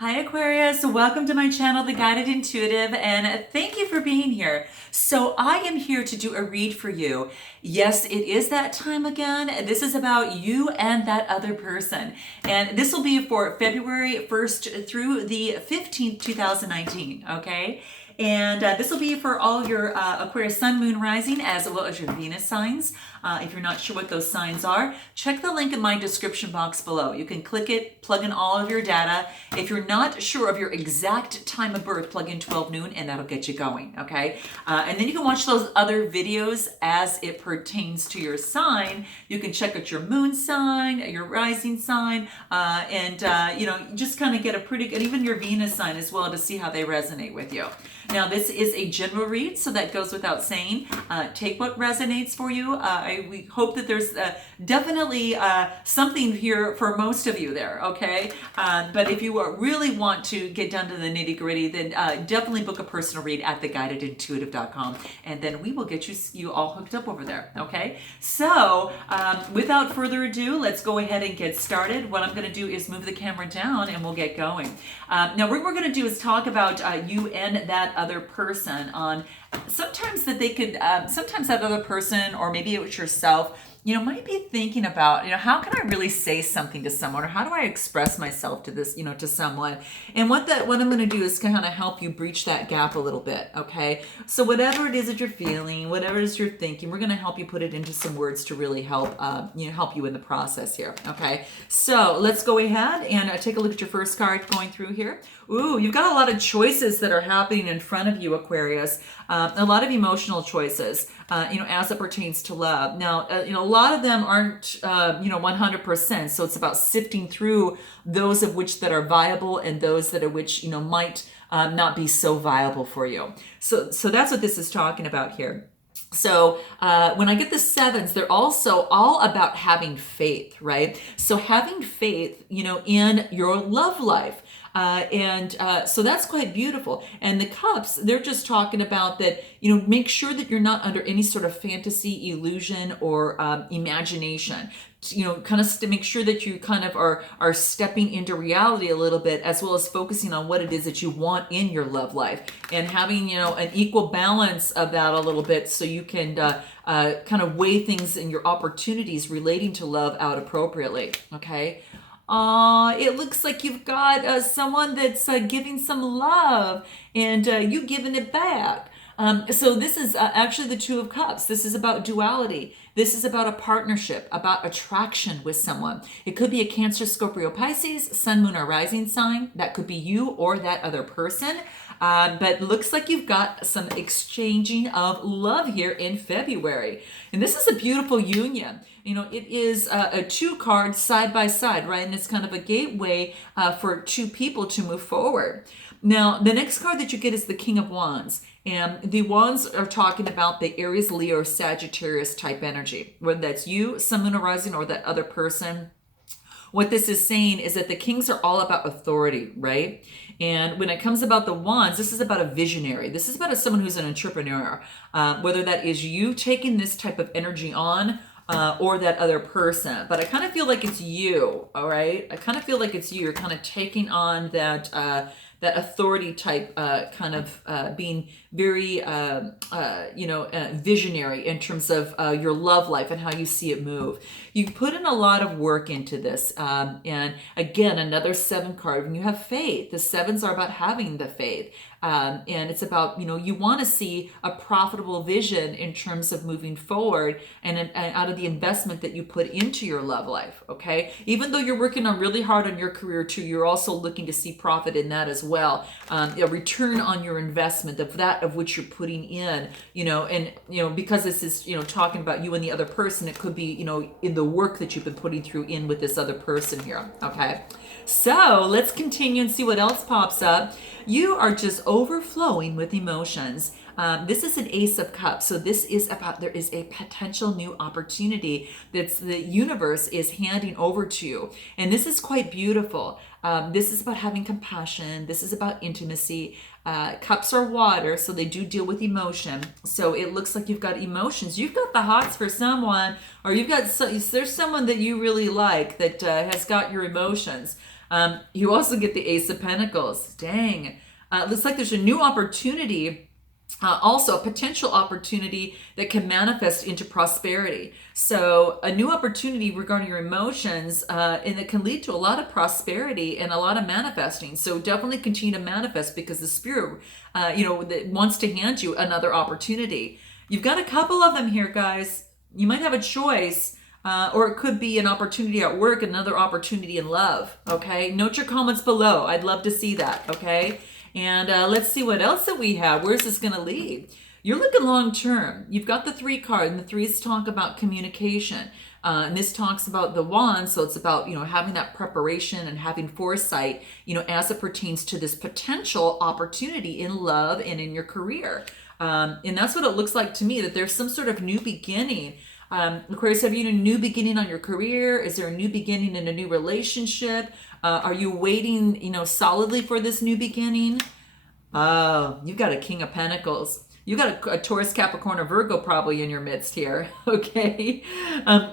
Hi Aquarius, welcome to my channel, The Guided Intuitive, and thank you for being here. So I am here to do a read for you. Yes, it is that time again. This is about you and that other person. And this will be for February 1st through the 15th, 2019, okay? And this will be for all your Aquarius Sun, Moon, Rising, as well as your Venus signs. If you're not sure what those signs are, check the link in my description box below. You can click it, plug in all of your data. If you're not sure of your exact time of birth, plug in 12 noon and that'll get you going, okay? And then you can watch those other videos as it pertains to your sign. You can check out your moon sign, your rising sign, and just kind of get a pretty good, even your Venus sign as well, to see how they resonate with you. Now, this is a general read, so that goes without saying. Take what resonates for you. We hope that there's definitely something here for most of you there, okay? But if you really want to get down to the nitty-gritty, then definitely book a personal read at theguidedintuitive.com, and then we will get you all hooked up over there, okay? So, without further ado, let's go ahead and get started. What I'm going to do is move the camera down, and we'll get going. Now, what we're going to do is talk about you and that other person on sometimes that they could, sometimes that other person, or maybe it's yourself, might be thinking about, how can I really say something to someone, or how do I express myself to this, to someone? And what I'm going to do is kind of help you breach that gap a little bit, okay? So whatever it is that you're feeling, whatever it is you're thinking, we're going to help you put it into some words to really help, help you in the process here, okay? So let's go ahead and take a look at your first card going through here. Ooh, you've got a lot of choices that are happening in front of you, Aquarius. A lot of emotional choices, as it pertains to love. Now, a lot of them aren't, 100%. So it's about sifting through those of which that are viable and those that are which, might not be so viable for you. So that's what this is talking about here. So when I get the sevens, they're also all about having faith, right? So having faith, in your love life. So that's quite beautiful. And the cups, they're just talking about that, make sure that you're not under any sort of fantasy, illusion, or imagination. Kind of to make sure that you kind of are stepping into reality a little bit, as well as focusing on what it is that you want in your love life, and having, an equal balance of that a little bit, so you can kind of weigh things and your opportunities relating to love out appropriately, okay? It looks like you've got someone that's giving some love, and you giving it back. So this is actually the Two of Cups. This is about duality. This is about a partnership, about attraction with someone. It could be a Cancer, Scorpio, Pisces, Sun, Moon, or Rising sign. That could be you or that other person. But looks like you've got some exchanging of love here in February. And this is a beautiful union. It is a two cards side by side, right? And it's kind of a gateway for two people to move forward. Now, the next card that you get is the King of Wands. And the wands are talking about the Aries, Leo, or Sagittarius type energy, whether that's you, Sun, Moon, or Rising, or that other person. What this is saying is that the kings are all about authority, right? And when it comes about the wands, this is about a visionary. This is about someone who's an entrepreneur, whether that is you taking this type of energy on, or that other person. But I kind of feel like it's you, all right? I kind of feel like it's you. You're kind of taking on that authority type, kind of being very, visionary in terms of your love life and how you see it move. You put in a lot of work into this. And again, another seven card. When you have faith, the sevens are about having the faith. And it's about, you want to see a profitable vision in terms of moving forward and out of the investment that you put into your love life, okay? Even though you're working on really hard on your career too, you're also looking to see profit in that as well. A return on your investment of that of which you're putting in, because this is, talking about you and the other person, it could be, in the work that you've been putting through in with this other person here, okay? So let's continue and see what else pops up. You are just overflowing with emotions. This is an Ace of Cups. So this is about, there is a potential new opportunity that the universe is handing over to you. And this is quite beautiful. This is about having compassion. This is about intimacy. Cups are water, so they do deal with emotion. So it looks like you've got emotions. You've got the hots for someone, or there's someone that you really like that has got your emotions. You also get the Ace of Pentacles. Dang. Looks like there's a new opportunity, also a potential opportunity that can manifest into prosperity. So a new opportunity regarding your emotions, and it can lead to a lot of prosperity and a lot of manifesting. So definitely continue to manifest, because the spirit, that wants to hand you another opportunity. You've got a couple of them here, guys. You might have a choice. Or it could be an opportunity at work, another opportunity in love. Okay, note your comments below. I'd love to see that. Okay, and let's see what else that we have. Where's this going to lead? You're looking long term. You've got the 3 card, and the 3s talk about communication. And this talks about the wand, so it's about, having that preparation and having foresight, as it pertains to this potential opportunity in love and in your career. And that's what it looks like to me, that there's some sort of new beginning. Aquarius, have you a new beginning on your career? Is there a new beginning in a new relationship? Are you waiting, solidly for this new beginning? Oh, you've got a King of Pentacles. You got a Taurus, Capricorn, or Virgo probably in your midst here. Okay,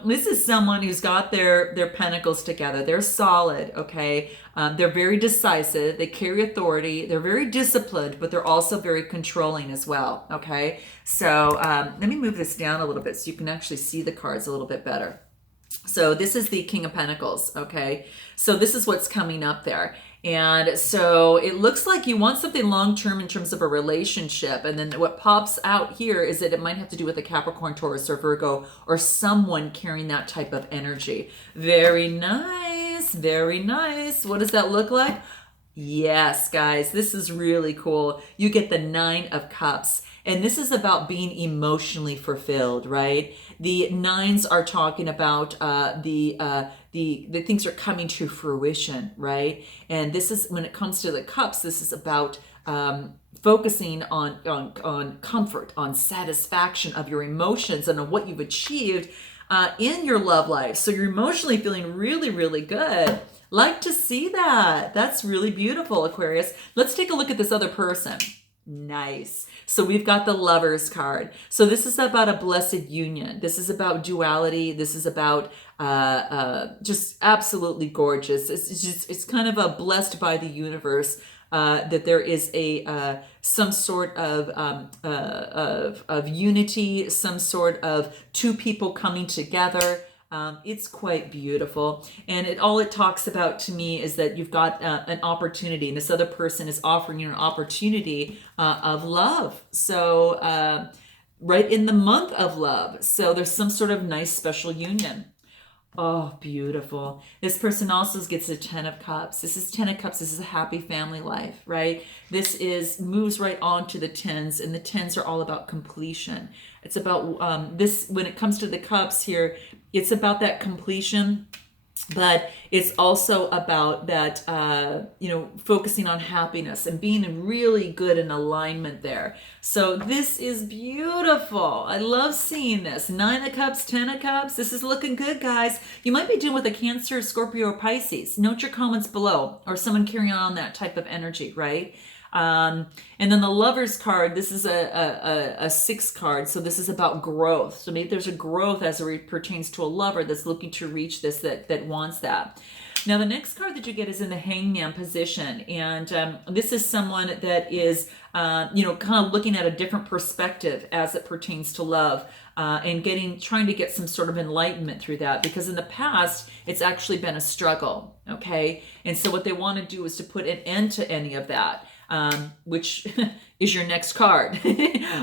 this is someone who's got their pentacles together. They're solid. Okay, they're very decisive. They carry authority. They're very disciplined, but they're also very controlling as well. Okay, so let me move this down a little bit so you can actually see the cards a little bit better. So this is the King of Pentacles. Okay, so this is what's coming up there. And so it looks like you want something long-term in terms of a relationship. And then what pops out here is that it might have to do with a Capricorn, Taurus, or Virgo, or someone carrying that type of energy. Very nice. Very nice. What does that look like? Yes, guys, this is really cool. You get the 9 of Cups. And this is about being emotionally fulfilled, right? The 9s are talking about the things are coming to fruition, right? And this is, when it comes to the Cups, this is about focusing on comfort, on satisfaction of your emotions and on what you've achieved in your love life. So you're emotionally feeling really, really good. Like to see that. That's really beautiful, Aquarius. Let's take a look at this other person. Nice. So we've got the Lovers card. So this is about a blessed union. This is about duality. This is about just absolutely gorgeous. It's kind of a blessed by the universe that there is a some sort of unity, some sort of 2 people coming together. It's quite beautiful, and all it talks about to me is that you've got an opportunity, and this other person is offering you an opportunity of love. So right in the month of love, so there's some sort of nice special union. Oh, beautiful. This person also gets a 10 of Cups. This is 10 of Cups. This is a happy family life, right? This is moves right on to the 10s, and the 10s are all about completion. It's about this, when it comes to the Cups here, it's about that completion, but it's also about that, focusing on happiness and being really good in alignment there. So this is beautiful. I love seeing this. 9 of Cups, 10 of Cups. This is looking good, guys. You might be dealing with a Cancer, Scorpio, or Pisces. Note your comments below, or someone carrying on that type of energy, right? And then the Lovers card, this is a 6 card. So this is about growth. So maybe there's a growth as it pertains to a lover that's looking to reach this, that wants that. Now, the next card that you get is in the Hangman position. And this is someone that is, kind of looking at a different perspective as it pertains to love. And trying to get some sort of enlightenment through that, because in the past it's actually been a struggle. Okay. And so what they want to do is to put an end to any of that. Which is your next card.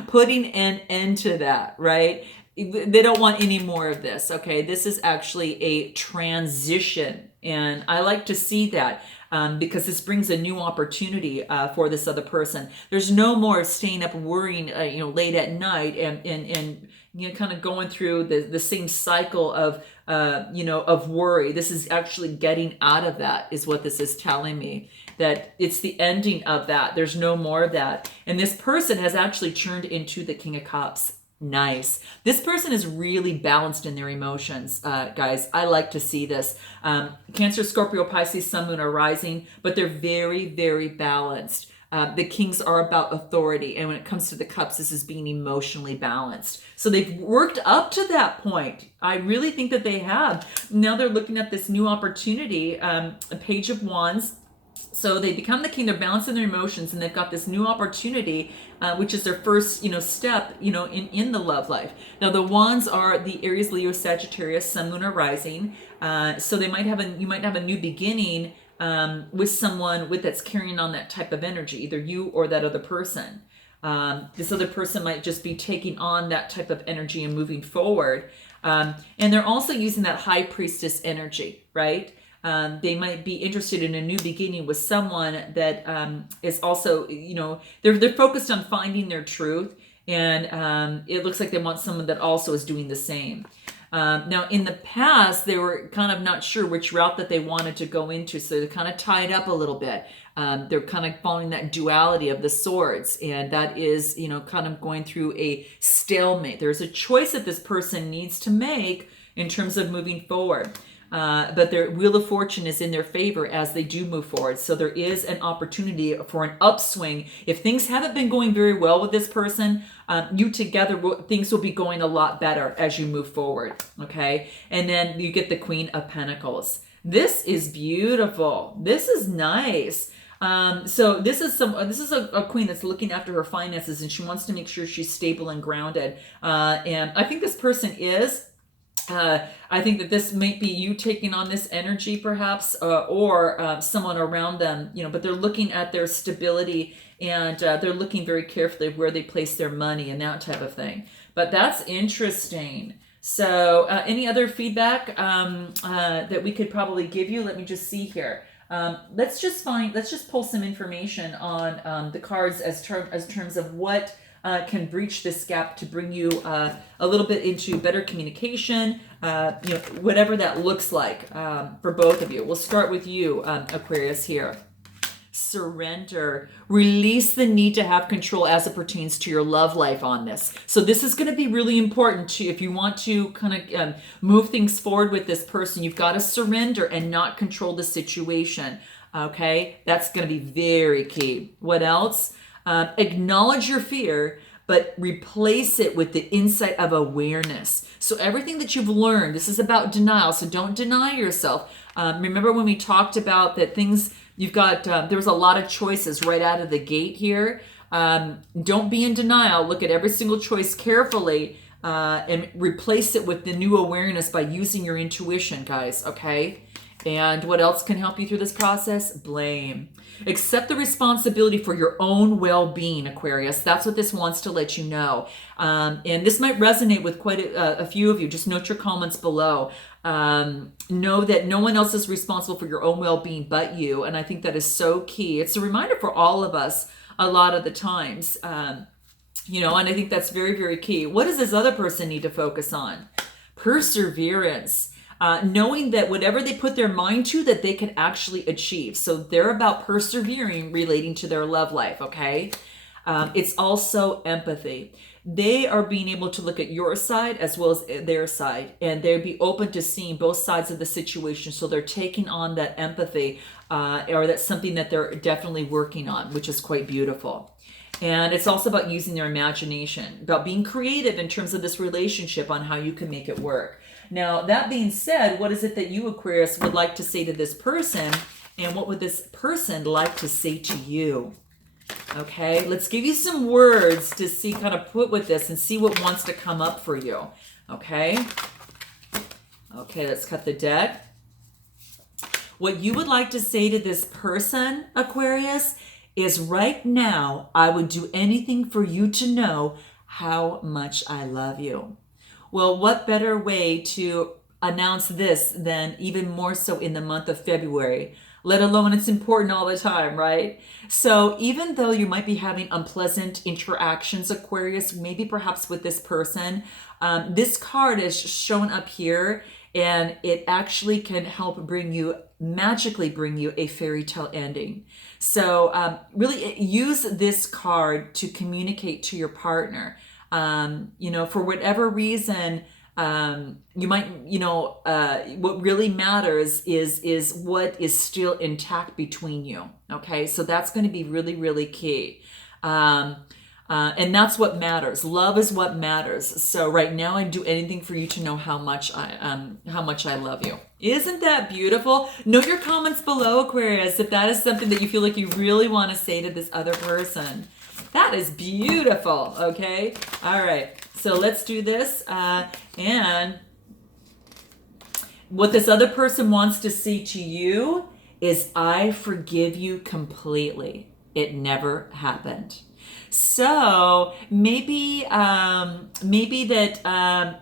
Putting an end to that, right? They don't want any more of this, okay? This is actually a transition, and I like to see that because this brings a new opportunity for this other person. There's no more staying up worrying, late at night and kind of going through the same cycle of worry. This is actually getting out of that, is what this is telling me. That it's the ending of that. There's no more of that. And this person has actually turned into the King of Cups. Nice. This person is really balanced in their emotions, guys. I like to see this. Cancer, Scorpio, Pisces, Sun, Moon, or Rising, but they're very, very balanced. The kings are about authority. And when it comes to the cups, this is being emotionally balanced. So they've worked up to that point. I really think that they have. Now they're looking at this new opportunity, a page of wands. So they become the king, they're balancing their emotions, and they've got this new opportunity, which is their first, step, in the love life. Now the wands are the Aries, Leo, Sagittarius, Sun, Moon, or Rising. So you might have a new beginning with someone that's carrying on that type of energy, either you or that other person. This other person might just be taking on that type of energy and moving forward. And they're also using that high priestess energy, right? They might be interested in a new beginning with someone that is also, they're focused on finding their truth. And it looks like they want someone that also is doing the same. Now, in the past, they were kind of not sure which route that they wanted to go into. So they're kind of tied up a little bit. They're kind of following that duality of the swords. And that is, kind of going through a stalemate. There's a choice that this person needs to make in terms of moving forward. But their wheel of fortune is in their favor as they do move forward. So there is an opportunity for an upswing. If things haven't been going very well with this person, you together, things will be going a lot better as you move forward. Okay. And then you get the Queen of Pentacles. This is beautiful. This is nice. So this is a queen that's looking after her finances, and she wants to make sure she's stable and grounded. And I think this person is. I think that this might be you taking on this energy perhaps, or someone around them, but they're looking at their stability, and they're looking very carefully where they place their money and that type of thing. But that's interesting. So any other feedback that we could probably give you? Let me just see here. Let's just pull some information on the cards as terms of what can breach this gap to bring you a little bit into better communication, whatever that looks like for both of you. We'll start with you, Aquarius, here. Surrender. Release the need to have control as it pertains to your love life on this. So this is going to be really important to, if you want to kind of move things forward with this person, you've got to surrender and not control the situation. Okay? That's going to be very key. What else? Acknowledge your fear, but replace it with the insight of awareness. So everything that you've learned, this is about denial. So don't deny yourself. Remember when we talked about that things, you've got, there was a lot of choices right out of the gate here. Don't be in denial. Look at every single choice carefully and replace it with the new awareness by using your intuition, guys. Okay? And what else can help you through this process? Blame. Accept the responsibility for your own well-being, Aquarius. That's what this wants to let you know. And this might resonate with quite a few of you. Just note your comments below. Know that no one else is responsible for your own well-being but you. And I think that is so key. It's a reminder for all of us a lot of the times. And I think that's very, very key. What does this other person need to focus on? Perseverance. Knowing that whatever they put their mind to, that they can actually achieve. So they're about persevering relating to their love life, okay? It's also empathy. They are being able to look at your side as well as their side, and they'll be open to seeing both sides of the situation. So they're taking on that empathy, or that's something that they're definitely working on, which is quite beautiful. And it's also about using their imagination, about being creative in terms of this relationship on how you can make it work. Now, that being said, what is it that you, Aquarius, would like to say to this person? And what would this person like to say to you? Okay, let's give you some words to see, kind of put with this and see what wants to come up for you. Okay, let's cut the deck. What you would like to say to this person, Aquarius, is right now, I would do anything for you to know how much I love you. Well, what better way to announce this than even more so in the month of February, let alone it's important all the time, right? So even though you might be having unpleasant interactions, Aquarius, maybe perhaps with this person, this card is shown up here, and it actually can help magically bring you a fairy tale ending. So really use this card to communicate to your partner. For whatever reason, You might, what really matters is what is still intact between you. Okay, so that's going to be really, really key. And that's what matters. Love is what matters. So right now, I'd do anything for you to know how much I love you. Isn't that beautiful? Note your comments below, Aquarius, if that is something that you feel like you really want to say to this other person. That is beautiful. Okay. All right. So let's do this. And what this other person wants to say to you is, I forgive you completely. It never happened. So maybe that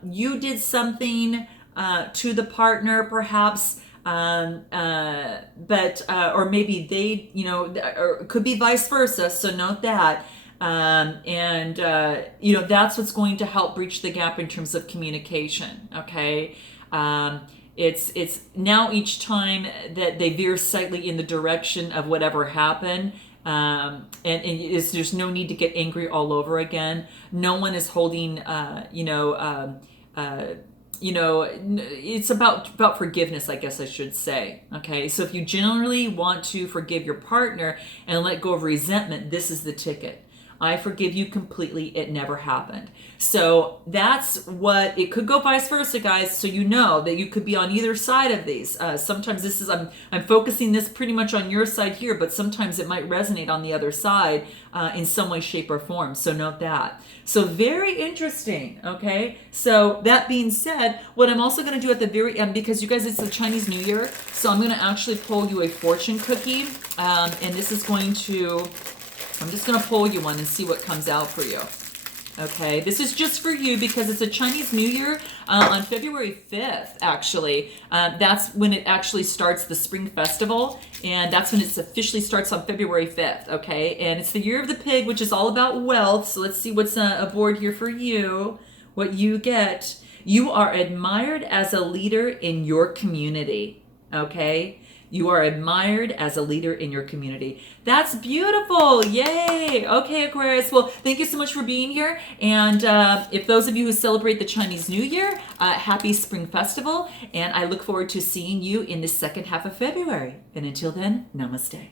you did something to the partner, perhaps, but or maybe they, or it could be vice versa. So note that. That's what's going to help bridge the gap in terms of communication. Okay. It's now each time that they veer slightly in the direction of whatever happened. There's no need to get angry all over again. No one is holding, it's about forgiveness, I guess I should say. Okay, so if you generally want to forgive your partner and let go of resentment, this is the ticket. I forgive you completely. It never happened. So that's what it could go vice versa, guys. So you know that you could be on either side of these. Sometimes this is I'm focusing this pretty much on your side here, but sometimes it might resonate on the other side in some way, shape, or form. So note that. So very interesting. Okay. So that being said, what I'm also going to do at the very end, because you guys, it's the Chinese New Year, so I'm going to actually pull you a fortune cookie, and this is going to. I'm just going to pull you one and see what comes out for you. Okay, this is just for you because it's a Chinese New Year on February 5th, actually. That's when it actually starts the Spring Festival, and that's when it officially starts on February 5th, okay? And it's the Year of the Pig, which is all about wealth. So let's see what's aboard here for you, what you get. You are admired as a leader in your community, okay? You are admired as a leader in your community. That's beautiful. Yay. Okay, Aquarius. Well, thank you so much for being here. And if those of you who celebrate the Chinese New Year, happy Spring Festival. And I look forward to seeing you in the second half of February. And until then, namaste.